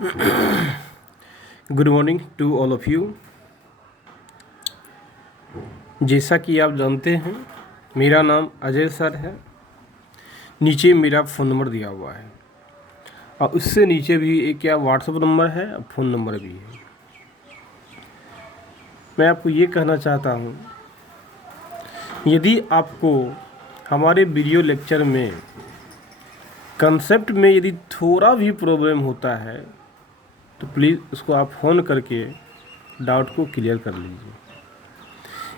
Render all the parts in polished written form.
Good morning to all of you. जैसा कि आप जानते हैं, मेरा नाम अजय सर है। नीचे मेरा फ़ोन नंबर दिया हुआ है और उससे नीचे भी एक क्या व्हाट्सएप नंबर है और फ़ोन नंबर भी है। मैं आपको ये कहना चाहता हूँ, यदि आपको हमारे वीडियो लेक्चर में कंसेप्ट में यदि थोड़ा भी प्रॉब्लम होता है तो प्लीज़ उसको आप फ़ोन करके डाउट को क्लियर कर लीजिए।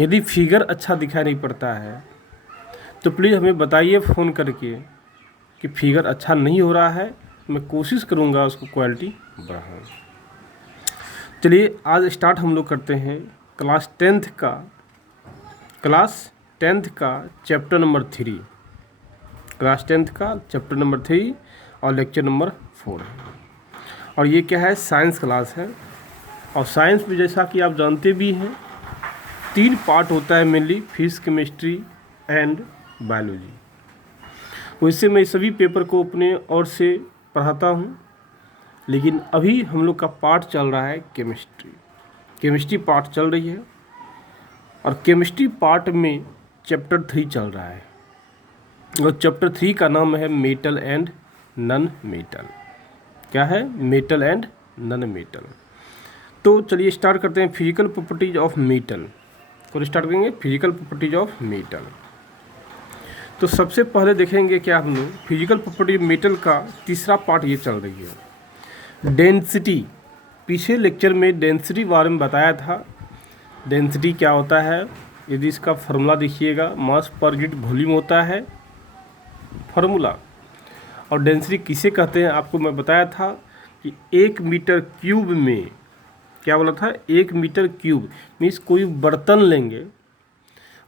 यदि फिगर अच्छा दिखाई नहीं पड़ता है तो प्लीज़ हमें बताइए फ़ोन करके कि फिगर अच्छा नहीं हो रहा है। मैं कोशिश करूँगा उसको क्वालिटी बढ़ाऊँ। चलिए आज स्टार्ट हम लोग करते हैं क्लास टेंथ का चैप्टर नंबर 3। क्लास 10th का चैप्टर नंबर 3 और लेक्चर नंबर 4 है। और ये क्या है, साइंस क्लास है। और साइंस में जैसा कि आप जानते भी हैं 3 पार्ट होता है mainly, physics, chemistry and biology. वैसे मैं सभी पेपर को अपने ओर से पढ़ाता हूँ, लेकिन अभी हम लोग का पार्ट चल रहा है केमिस्ट्री पार्ट चल रही है। और केमिस्ट्री पार्ट में चैप्टर 3 चल रहा है और चैप्टर 3 का नाम है मेटल एंड नॉन मेटल। क्या है? Metal and non metal. तो चलिए स्टार्ट करते हैं फिजिकल प्रॉपर्टीज ऑफ मेटल को स्टार्ट करेंगे। Physical properties of metal. तो सबसे पहले देखेंगे क्या हम लोग फिजिकल प्रॉपर्टी मेटल का तीसरा पार्ट ये चल रही है डेंसिटी। पीछे लेक्चर में डेंसिटी बारे में बताया था। डेंसिटी क्या होता है, यदि इसका फार्मूला देखिएगा, मास पर यूनिट वॉल्यूम होता है फार्मूला। और डेंसिटी किसे कहते हैं आपको मैं बताया था कि 1 मीटर क्यूब में, क्या बोला था, 1 मीटर क्यूब मीन्स कोई बर्तन लेंगे,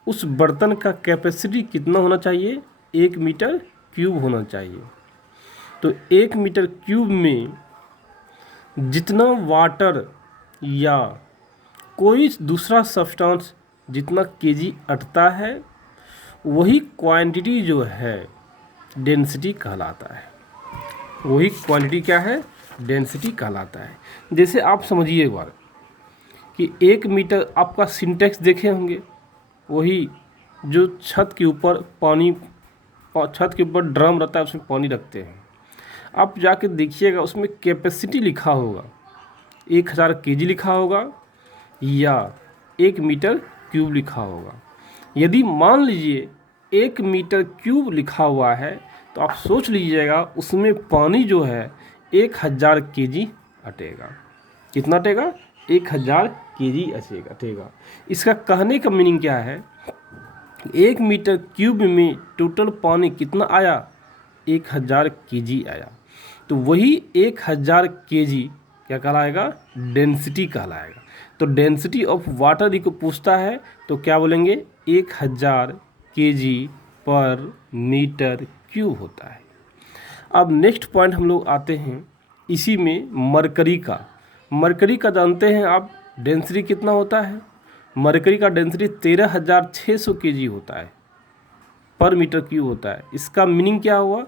उस बर्तन का कैपेसिटी कितना होना चाहिए, 1 मीटर क्यूब होना चाहिए। तो 1 मीटर क्यूब में जितना वाटर या कोई दूसरा सब्सटेंस जितना केजी अटता है, वही क्वांटिटी जो है डेंसिटी कहलाता है। वही क्वांटिटी क्या है, डेंसिटी कहलाता है। जैसे आप समझिए एक बार कि 1 मीटर आपका सिंटेक्स देखे होंगे, वही जो छत के ऊपर ड्रम रहता है, उसमें पानी रखते हैं। आप जाके देखिएगा उसमें कैपेसिटी लिखा होगा, 1000 केजी लिखा होगा या 1 मीटर क्यूब लिखा होगा। यदि मान लीजिए 1 मीटर क्यूब लिखा हुआ है तो आप सोच लीजिएगा उसमें पानी जो है 1000 केजी अटेगा। कितना अटेगा? 1000 केजी अटेगा। इसका कहने का मीनिंग क्या है, 1 मीटर क्यूब में टोटल पानी कितना आया, 1000 केजी आया। तो वही 1000 केजी क्या कहलाएगा, डेंसिटी कहलाएगा। तो डेंसिटी ऑफ वाटर को पूछता है तो क्या बोलेंगे, 1000 केजी पर मीटर क्यूब होता है। अब नेक्स्ट पॉइंट हम लोग आते हैं इसी में मरकरी का जानते हैं आप डेंसिटी कितना होता है। मरकरी का डेंसिटी 13600 केजी होता है, पर मीटर क्यूब होता है। इसका मीनिंग क्या हुआ,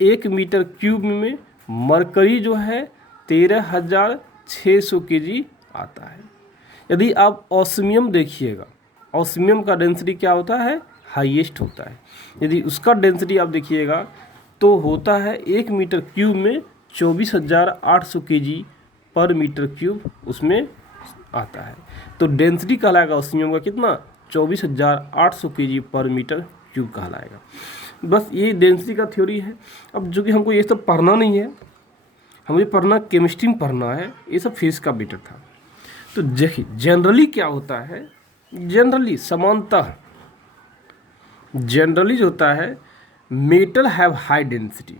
1 मीटर क्यूब में मरकरी जो है 13600 केजी आता है। यदि आप ऑस्मियम देखिएगा, ऑस्मियम का डेंसिटी क्या होता है, हाईएस्ट होता है। यदि उसका डेंसिटी आप देखिएगा तो होता है 1 मीटर क्यूब में 24800 केजी पर मीटर क्यूब उसमें आता है। तो डेंसिटी कहलाएगा ऑस्मियम का कितना, 24800 केजी पर मीटर क्यूब कहलाएगा। बस ये डेंसिटी का थ्योरी है। अब जो कि हमको ये सब पढ़ना नहीं है, हमें पढ़ना केमिस्ट्री में पढ़ना है, ये सब फिजिक्स का बेटर था। तो देखिए जनरली क्या होता है, जनरली सामान्यतः जनरली जो होता है metal have high density.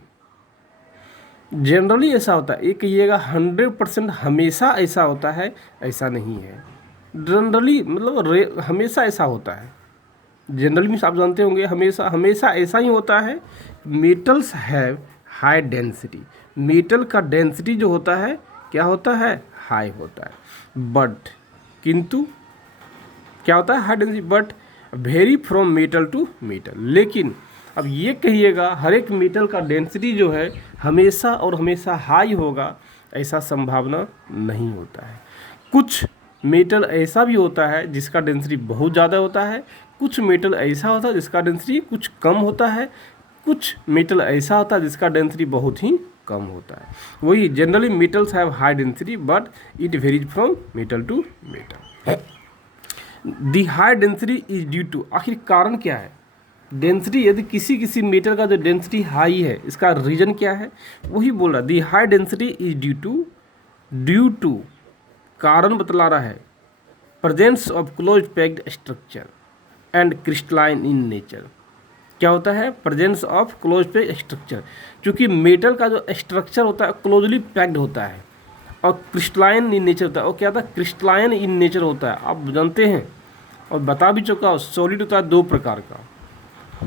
Generally ऐसा होता है, ये कहिएगा 100% हमेशा ऐसा होता है, ऐसा नहीं है। जनरली मतलब हमेशा ऐसा होता है। जनरली मीन्स आप जानते होंगे हमेशा ऐसा ही होता है। Metals have high density. Metal का डेंसिटी जो होता है क्या होता है, हाई होता है। बट किंतु क्या होता है, high density but very from metal to metal. लेकिन अब ये कहिएगा हर एक मेटल का डेंसिटी जो है हमेशा और हमेशा हाई होगा, ऐसा संभावना नहीं होता है। कुछ मेटल ऐसा भी होता है जिसका डेंसिटी बहुत ज़्यादा होता है, कुछ मेटल ऐसा होता है जिसका डेंसिटी कुछ कम होता है, कुछ मेटल ऐसा होता है जिसका डेंसिटी बहुत ही कम होता है। वही generally metals have high density but it varies from metal to metal. The high density is due to, आखिर कारण क्या है? डेंसिटी यदि किसी मेटल का जो डेंसिटी हाई है, इसका रीजन क्या है? वही बोल रहा है, the high density is due to कारण बतला रहा है presence of close packed structure and crystalline in nature. क्या होता है? Presence of close packed structure, क्योंकि मेटल का जो स्ट्रक्चर होता है क्लोजली पैक्ड होता है और क्रिस्टलाइन इन नेचर होता है। और क्या होता है? क्रिस्टलाइन इन नेचर होता है, आप जानते हैं और बता भी चुका हूँ। सॉलिड होता है दो प्रकार का,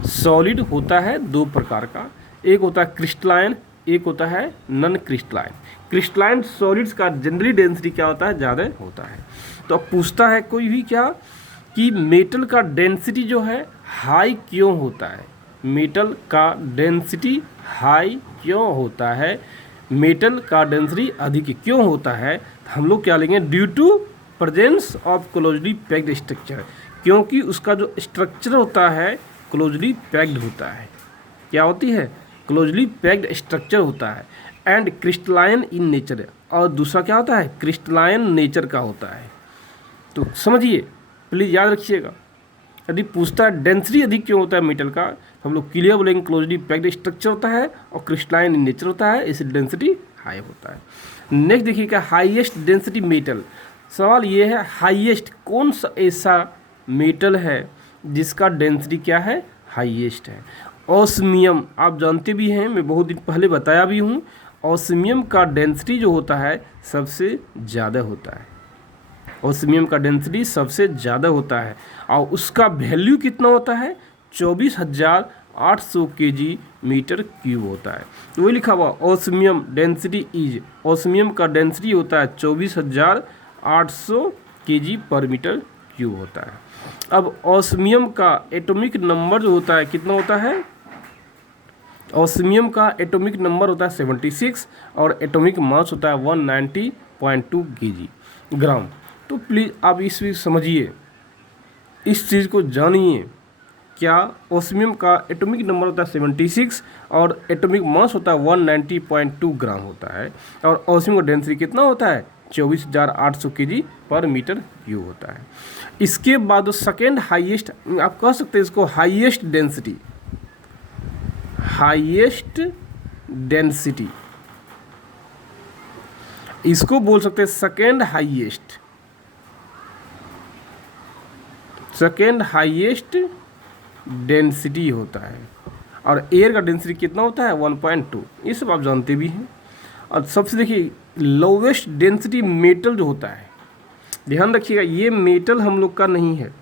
सॉलिड होता है दो प्रकार का, एक होता है क्रिस्टलाइन, एक होता है नॉन क्रिस्टलाइन। क्रिस्टलाइन सॉलिड्स का जनरली डेंसिटी क्या होता है? ज़्यादा होता है। तो अब पूछता है कोई भी क्या कि मेटल का डेंसिटी जो है हाई क्यों होता है? मेटल का डेंसिटी हाई क्यों होता है? मेटल का डेंसिटी अधिक क्यों होता है? तो हम लोग क्या लेंगे? Due to presence of closely packed structure, क्योंकि उसका जो स्ट्रक्चर होता है क्लोजली पैक्ड होता है। क्या होती है? क्लोजली पैक्ड स्ट्रक्चर होता है। एंड क्रिस्टलाइन इन नेचर, और दूसरा क्या होता है? क्रिस्टलाइन नेचर का होता है। तो समझिए, प्लीज़ याद रखिएगा, यदि पूछता है डेंसिटी अधिक क्यों होता है मेटल का, तो हम लोग क्लियर बोलेंगे क्लोजली पैक्ड स्ट्रक्चर होता है और क्रिस्टलाइन इन नेचर होता है, इसलिए डेंसिटी हाई होता है। नेक्स्ट देखिएगा, हाईएस्ट डेंसिटी मेटल। सवाल ये है हाईएस्ट कौन सा ऐसा मेटल है जिसका डेंसिटी क्या है? हाईएस्ट है। ऑस्मियम, आप जानते भी हैं, मैं बहुत दिन पहले बताया भी हूँ, ऑस्मियम का डेंसिटी जो होता है सबसे ज़्यादा होता है। ऑस्मियम का डेंसिटी सबसे ज़्यादा होता है और उसका वैल्यू कितना होता है? 24,800 kg मीटर क्यूब होता है। तो वही लिखा हुआ ऑस्मियम डेंसिटी इज, ऑस्मियम का डेंसिटी होता है 24,800 kg पर मीटर क्यूब होता है। अब ऑस्मियम का एटॉमिक नंबर जो होता है कितना होता है? ऑस्मियम का एटॉमिक नंबर होता है 76 और एटॉमिक मास होता है 190.2 ग्राम। तो प्लीज़ आप इस चीज़ समझिए, इस चीज़ को जानिए। क्या ऑस्मियम का एटॉमिक नंबर होता है 76 और एटॉमिक मास होता है 190.2 ग्राम होता है, और ऑस्मियम का डेंसिटी कितना होता है? 24,800 kg पर मीटर क्यूब होता है। इसके बाद सेकेंड हाईएस्ट, आप कह सकते हैं इसको हाईएस्ट डेंसिटी, हाईएस्ट डेंसिटी इसको बोल सकते हैं second highest, second highest density होता है। और एयर का डेंसिटी कितना होता है? 1.2, ये सब आप जानते भी हैं। और सबसे देखिए लोवेस्ट डेंसिटी मेटल जो होता है, ध्यान रखिएगा, ये मेटल हम लोग का नहीं है,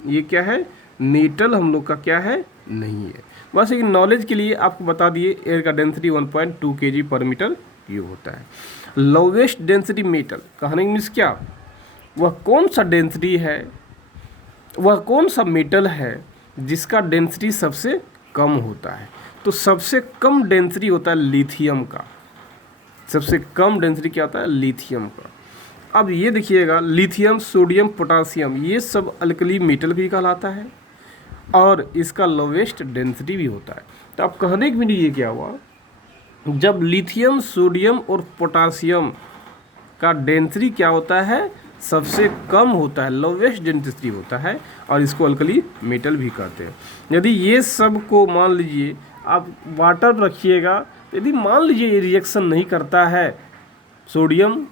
ये क्या है? मेटल हम लोग का क्या है? नहीं है। बस एक नॉलेज के लिए आपको बता दिए, एयर का डेंसिटी 1.2 kg पर मीटर क्यूब होता है। लोवेस्ट डेंसिटी मेटल कहने की मीन्स क्या? वह कौन सा डेंसिटी है, वह कौन सा मेटल है जिसका डेंसिटी सबसे कम होता है? तो सबसे कम डेंसिटी होता है लिथियम का। सबसे कम डेंसिटी क्या होता है? लिथियम का। अब ये देखिएगा, लिथियम, सोडियम, पोटासियम, ये सब अल्कली मेटल भी कहलाता है और इसका लोवेस्ट डेंसिटी भी होता है। तो अब कहने के लिए ये क्या हुआ, जब लिथियम, सोडियम और पोटासियम का डेंसिटी क्या होता है? सबसे कम होता है, लोवेस्ट डेंसिटी होता है, और इसको अल्कली मेटल भी कहते हैं। यदि ये सब को मान लीजिए आप वाटर पर रखिएगा, यदि मान लीजिए ये रिएक्शन नहीं करता है, सोडियम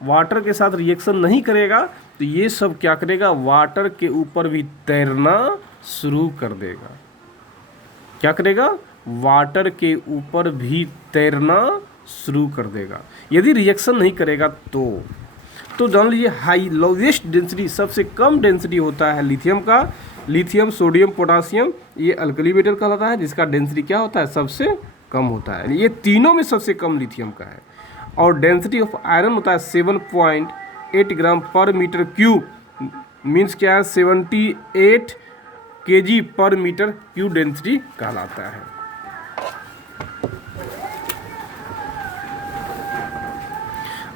वाटर के साथ रिएक्शन नहीं करेगा, तो ये सब क्या करेगा? वाटर के ऊपर भी तैरना शुरू कर देगा। क्या करेगा? वाटर के ऊपर भी तैरना शुरू कर देगा यदि रिएक्शन नहीं करेगा तो जान लीजिए हाई लोवेस्ट डेंसिटी, सबसे कम डेंसिटी होता है लिथियम का। लिथियम, सोडियम, पोटासियम, ये अल्कली मेटल कहलाता है जिसका डेंसिटी क्या होता है? सबसे कम होता है। ये तीनों में सबसे कम लिथियम का है। और डेंसिटी ऑफ आयरन होता है 7.8 ग्राम पर मीटर क्यूब, मीन्स क्या है? 78 kg पर मीटर क्यूब डेंसिटी कहलाता है।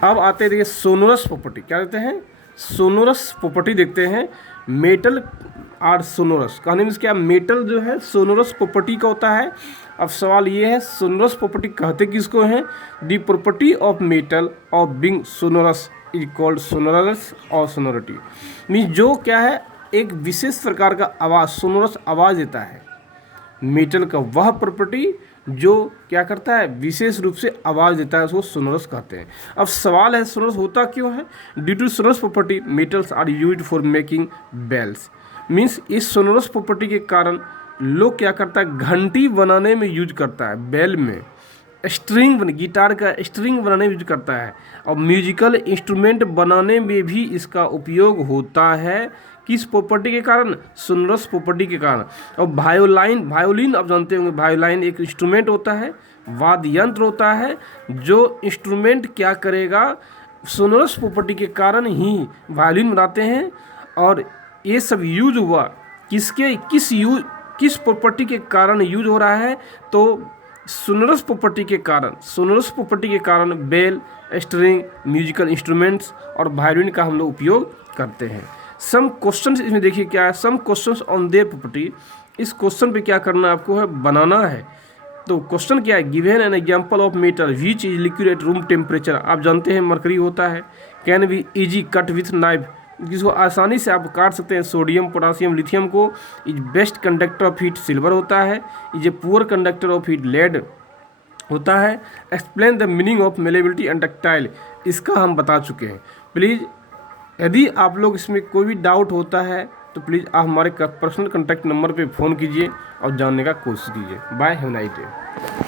अब आते देखिए सोनोरस प्रॉपर्टी, क्या कहते हैं, सोनोरस प्रॉपर्टी देखते हैं। मेटल आर सोनोरस, कहने में क्या, मेटल जो है सोनोरस प्रॉपर्टी का होता है। अब सवाल ये है सोनोरस प्रॉपर्टी कहते किसको हैं, the property of metal of being sonorous is called sonorous और सोनोरिटी। मीन्स जो क्या है, एक विशेष प्रकार का आवाज़, सोनोरस आवाज़ देता है। मेटल का वह प्रॉपर्टी जो क्या करता है, विशेष रूप से आवाज़ देता है, उसको सोनोरस कहते हैं। अब सवाल है सोनोरस होता क्यों है, due to sonorous property metals are used for making bells. Means इस सोनोरस प्रॉपर्टी के कारण लोग क्या करता है, घंटी बनाने में यूज करता है, बेल में स्ट्रिंग गिटार का स्ट्रिंग बनाने में यूज करता है, और म्यूजिकल इंस्ट्रूमेंट बनाने में भी इसका उपयोग होता है। किस प्रॉपर्टी के कारण, सोनोरस प्रॉपर्टी के कारण। और वायोलिन आप जानते होंगे, वायोलिन एक इंस्ट्रूमेंट होता है, वाद्य यंत्र होता है, जो इंस्ट्रूमेंट क्या करेगा, सोनोरस प्रॉपर्टी के कारण ही वायोलिन बनाते हैं। और ये सब यूज हुआ किस प्रॉपर्टी के कारण यूज हो रहा है, तो सोनोरस प्रॉपर्टी के कारण। सोनोरस प्रॉपर्टी के कारण बेल, स्ट्रिंग, म्यूजिकल इंस्ट्रूमेंट्स और वायोलिन का हम लोग उपयोग करते हैं। सम क्वेश्चन इसमें देखिए क्या है, some question on their property. इस क्वेश्चन पे क्या करना आपको है, बनाना है। तो क्वेश्चन क्या है, given an example of metal which is liquid at room temperature. आप जानते हैं मरकरी होता है, can be easy cut with knife, जिसको आसानी से आप काट सकते हैं। सोडियम, पोटासियम, लिथियम को is best conductor of heat, silver होता है। Is a poor conductor of heat, lead होता है। Explain the meaning of malleability and ductile, इसका हम बता चुके हैं। प्लीज़ यदि आप लोग इसमें कोई भी डाउट होता है तो प्लीज़ आप हमारे पर्सनल कॉन्टैक्ट नंबर पे फ़ोन कीजिए और जानने का कोशिश कीजिए। Bye, have a nice day.